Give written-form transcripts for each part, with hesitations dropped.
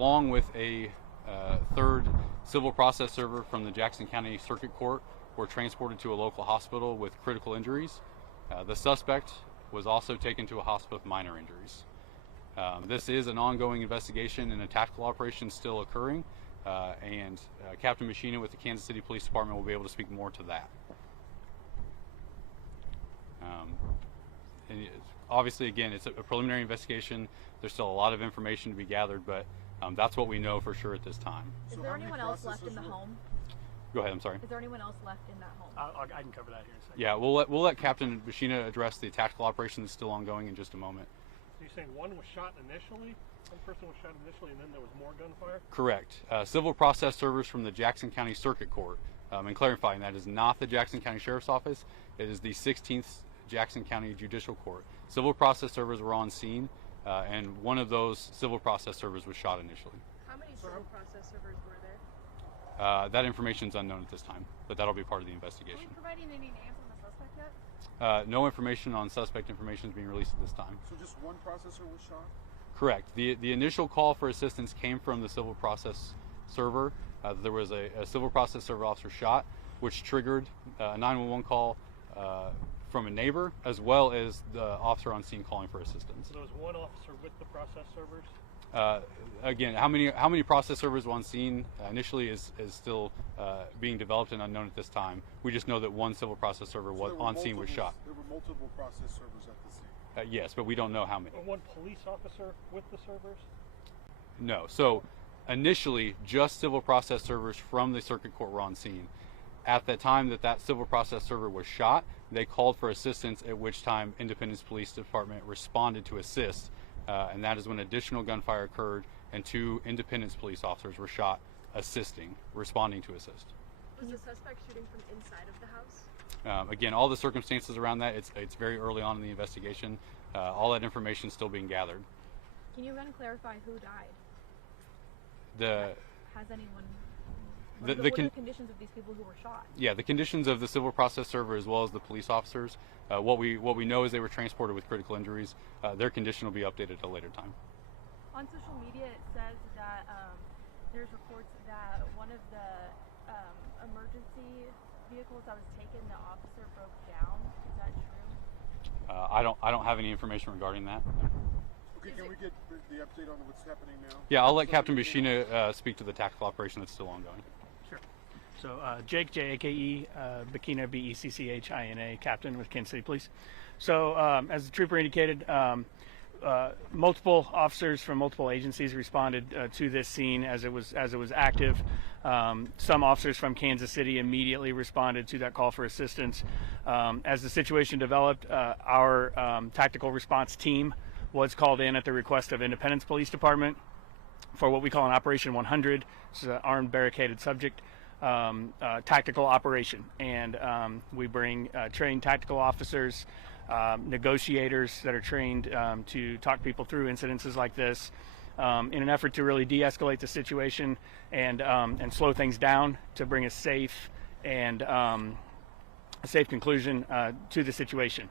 along with a third civil process server from the Jackson County Circuit Court, were transported to a local hospital with critical injuries. The suspect was also taken to a hospital with minor injuries. This is an ongoing investigation and a tactical operation still occurring, and Captain Machina with the Kansas City Police Department will be able to speak more to that. And obviously, again, it's a preliminary investigation. There's still a lot of information to be gathered, but that's what we know for sure at this time. Is there anyone else left in the home? Go ahead, I'm sorry. Is there anyone else left in that home? I can cover that here in a second. Yeah, we'll let Captain Machina address the tactical operation that's still ongoing in just a moment. So you're saying one was shot initially, one person was shot initially, and then there was more gunfire? Correct. Civil process servers from the Jackson County Circuit Court, and clarifying that is not the Jackson County Sheriff's Office. It is the 16th Jackson County Judicial Court. Civil process servers were on scene, and one of those civil process servers was shot initially. How many civil process servers were there? That information is unknown at this time, but that'll be part of the investigation. Are we providing any names on the suspect yet? No information on suspect information is being released at this time. So just one processor was shot? Correct. The initial call for assistance came from the civil process server. There was a civil process server officer shot, which triggered a 911 call from a neighbor, as well as the officer on scene calling for assistance. So there was one officer with the process servers? Again, how many process servers were on scene initially is still being developed and unknown at this time. We just know that one civil process server was on scene was shot. There were multiple process servers at the scene? Yes, but we don't know how many. One police officer with the servers? No. So initially, just civil process servers from the circuit court were on scene. At the time that civil process server was shot, they called for assistance, at which time Independence Police Department responded to assist. And that is when additional gunfire occurred and 2 Independence police officers were shot responding to assist. Was the suspect shooting from inside of the house? Again, all the circumstances around that, it's very early on in the investigation. All that information is still being gathered. Can you then clarify who died? Has anyone... What are the conditions of these people who were shot? Yeah, the conditions of the civil process server as well as the police officers. What we know is they were transported with critical injuries. Their condition will be updated at a later time. On social media, it says that there's reports that one of the emergency vehicles that was taken, the officer broke down. Is that true? I don't have any information regarding that. Okay, can we get the update on what's happening now? Yeah, I'll let Captain Machina speak to the tactical operation that's still ongoing. So Jake, J-A-K-E, Becchina, B-E-C-C-H-I-N-A, Captain with Kansas City Police. So as the trooper indicated, multiple officers from multiple agencies responded to this scene as it was active. Some officers from Kansas City immediately responded to that call for assistance. As the situation developed, our tactical response team was called in at the request of Independence Police Department for what we call an Operation 100. This is an armed barricaded subject. Tactical operation, and we bring trained tactical officers, negotiators that are trained to talk people through incidences like this in an effort to really de-escalate the situation and slow things down to bring a safe and a safe conclusion to the situation.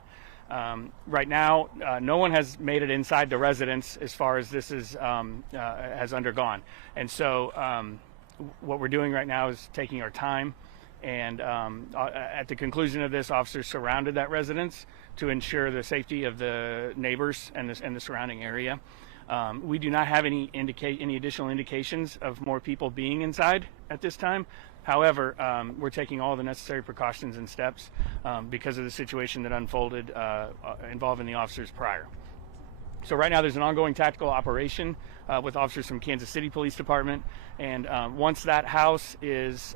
Right now, no one has made it inside the residence as far as this has undergone, and so what we're doing right now is taking our time, and at the conclusion of this, officers surrounded that residence to ensure the safety of the neighbors and the surrounding area. We do not have any additional indications of more people being inside at this time. However, we're taking all the necessary precautions and steps because of the situation that unfolded involving the officers prior. So right now there's an ongoing tactical operation with officers from Kansas City Police Department, and once that house is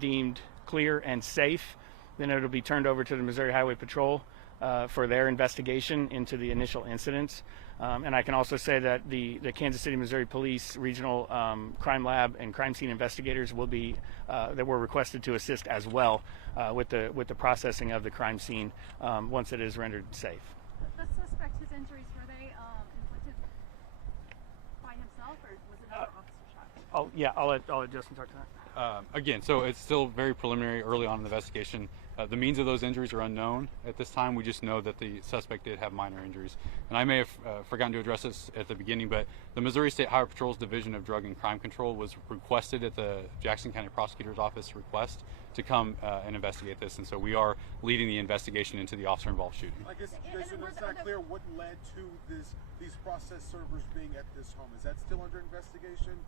deemed clear and safe, then it'll be turned over to the Missouri Highway Patrol for their investigation into the initial incidents. And I can also say that the Kansas City, Missouri Police Regional Crime Lab and crime scene investigators will be that were requested to assist as well with the processing of the crime scene once it is rendered safe. The suspect, his injuries, were they inflicted by himself, or was another officer shot? I'll let Justin talk to that. Again, so it's still very preliminary, early on in the investigation. The means of those injuries are unknown at this time. We just know that the suspect did have minor injuries. And I may have forgotten to address this at the beginning, but the Missouri State Highway Patrol's Division of Drug and Crime Control was requested at the Jackson County Prosecutor's Office request to come and investigate this. And so we are leading the investigation into the officer-involved shooting. I guess, Jason, it's not clear what led to these process servers being at this home. Is that still under investigation?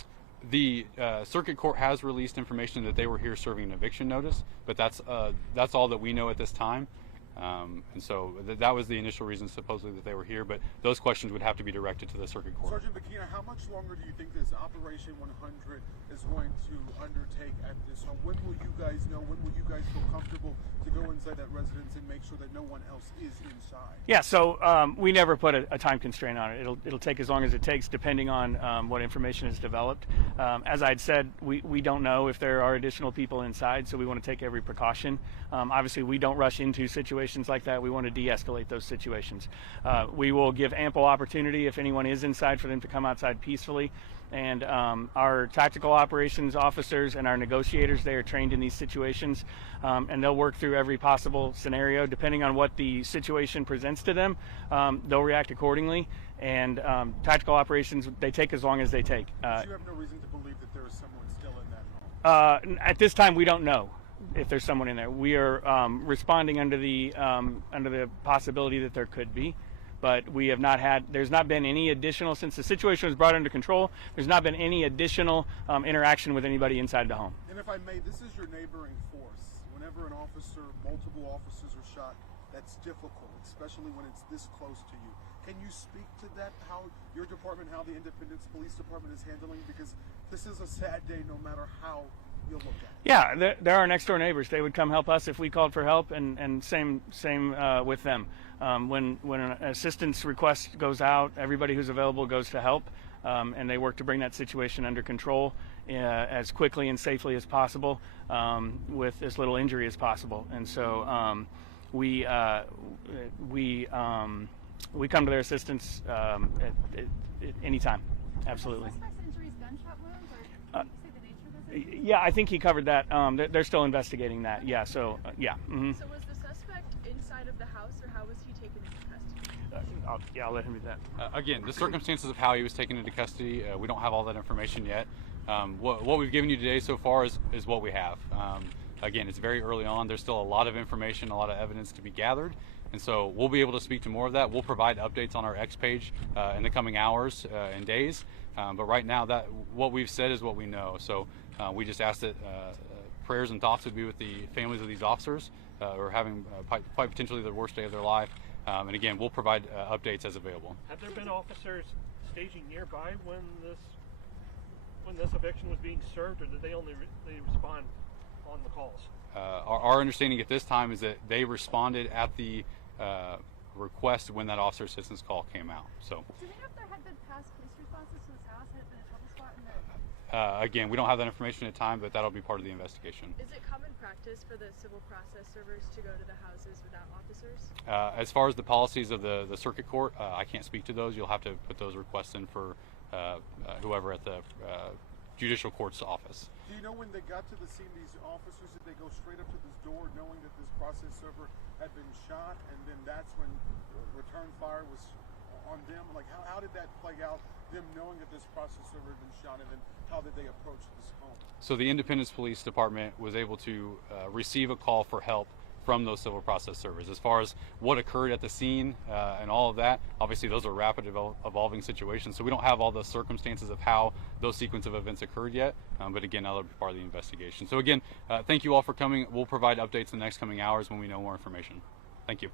The circuit court has released information that they were here serving an eviction notice, but that's all that we know at this time. And so that was the initial reason supposedly that they were here, but those questions would have to be directed to the circuit court. Sergeant Bakina, how much longer do you think this Operation 100 is going to undertake at this home? When will you guys know? When will you guys feel comfortable to go inside that residence and make sure that no one else is inside? Yeah, so we never put a time constraint on it. It'll take as long as it takes, depending on what information is developed. As I'd said, we don't know if there are additional people inside, so we want to take every precaution. Obviously, we don't rush into situations like that. We want to de-escalate those situations. We will give ample opportunity if anyone is inside for them to come outside peacefully. And our tactical operations officers and our negotiators, they are trained in these situations, and they'll work through every possible scenario. Depending on what the situation presents to them, they'll react accordingly. And tactical operations, they take as long as they take. But you have no reason to believe that there is someone still in that home? At this time, we don't know if there's someone in there. We are responding under the possibility that there could be. But we have not had, there's not been any additional, since the situation was brought under control, there's not been any additional interaction with anybody inside the home. And if I may, this is your neighboring force. Whenever an officer, multiple officers are shot, that's difficult, especially when it's this close to you. Can you speak to that, how your department, how the Independence Police Department is handling? Because this is a sad day no matter how you look at it. Yeah, they're our next door neighbors. They would come help us if we called for help, and same with them. When an assistance request goes out, everybody who's available goes to help, and they work to bring that situation under control as quickly and safely as possible, with as little injury as possible. And so we come to their assistance at any time. Absolutely. Suspect's injuries gunshot wounds, or can you say the nature of those injuries? Yeah, I think he covered that. They're still investigating that. Yeah. So yeah. Mm-hmm. So was the suspect inside of the house, or how was he taken into custody? I'll let him do that. Again, the circumstances of how he was taken into custody, we don't have all that information yet. What we've given you today so far is what we have. Again, it's very early on. There's still a lot of information, a lot of evidence to be gathered. And so we'll be able to speak to more of that. We'll provide updates on our X page in the coming hours and days. But right now, what we've said is what we know. So we just ask that prayers and thoughts would be with the families of these officers who are having quite potentially the worst day of their life. And again, we'll provide updates as available. Have there been officers staging nearby when this eviction was being served, or did they only they respond on the calls? Our understanding at this time is that they responded at the request when that officer assistance call came out. So. Do they know if there had been past police responses to this house? Had it been a trouble spot in there? Again, we don't have that information at time, but that'll be part of the investigation. Is it common practice for the civil process servers to go to the houses without officers? As far as the policies of the circuit court, I can't speak to those. You'll have to put those requests in for whoever at the judicial court's office. Do you know when they got to the scene, these officers, did they go straight up to this door knowing that this process server had been shot, and then that's when return fire was on them? Like, how did that play out, them knowing that this process server had been shot, and then how did they approach this home? So the Independence Police Department was able to receive a call for help from those civil process servers. As far as what occurred at the scene and all of that, obviously those are rapid evolving situations, so we don't have all the circumstances of how those sequence of events occurred yet, but again, that'll be part of the investigation. So again, thank you all for coming. We'll provide updates in the next coming hours when we know more information. Thank you.